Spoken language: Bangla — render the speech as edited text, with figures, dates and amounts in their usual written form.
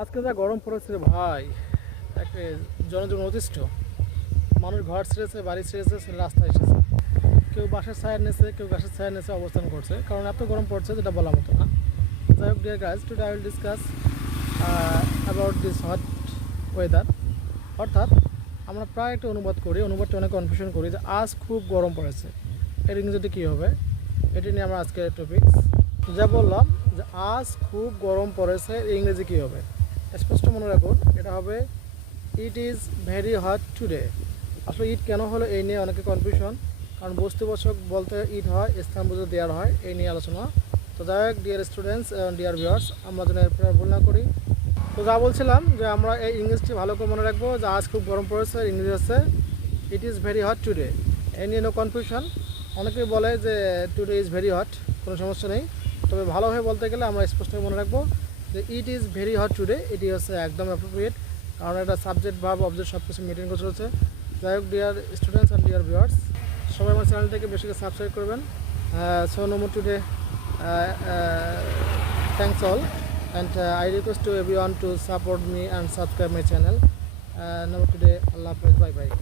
আজকে যা গরম পড়েছে রে ভাই, একটা জনজীবন অতিষ্ঠ। মানুষ ঘর ছেড়েছে, বাড়ি ছেড়েছে, রাস্তায় এসেছে। কেউ বাসার ছায়ার নিচে, কেউ গাছের ছায়ার নিচে অবস্থান করছে, কারণ এত গরম পড়ছে যেটা বলার মতো না। যাই হোক dear guys, today I will discuss about this hot weather. অর্থাৎ আমরা প্রায় একটা অনুবাদ করি, অনুবাদটা অনেক কনফিউশন করি যে আজ খুব গরম পড়েছে, এর ইংরেজিতে কী হবে, এটি নিয়ে আমরা আজকের টপিক। যা বললাম যে আজ খুব গরম পড়েছে, এর ইংরেজি কী হবে স্পষ্ট মনে রাখুন, এটা হবে it is very hot today. আসলে ইট কেন হলো এই নিয়ে অনেকে কনফিউশন, কারণ বস্তুবাচক বলতে ইট হয়, স্থান বুঝে দেওয়ার হয়, এই নিয়ে আলোচনা। তো যাই হোক ডিয়ার স্টুডেন্টস, ডিয়ার ভিউয়ার্স, আমরা যেন এরপরে ভুল না করি। তো যা বলছিলাম যে আমরা এই ইংলিশটি ভালো করে মনে রাখবো যে আজ খুব গরম পড়েছে, ইংরেজি হচ্ছে it is very hot today. এই নিয়ে নো কনফিউশন। অনেকেই বলে যে টুডে ইজ ভেরি হট, কোনো সমস্যা নেই, তবে ভালোভাবে বলতে গেলে আমরা স্পষ্টভাবে মনে রাখবো যে it is very hot today, এটি হচ্ছে একদম অ্যাপ্রোপ্রিয়েট, কারণ এটা সাবজেক্ট ভার্ব অবজেক্ট সব কিছু মেনটেন করে চলছে। যাই হোক dear students and dear viewers, সবাই আমার চ্যানেলটাকে বেশি করে সাবস্ক্রাইব করবেন। So no more today, thanks all, and I request to everyone to support me and subscribe my channel. No more today, Allah Hafiz, bye bye.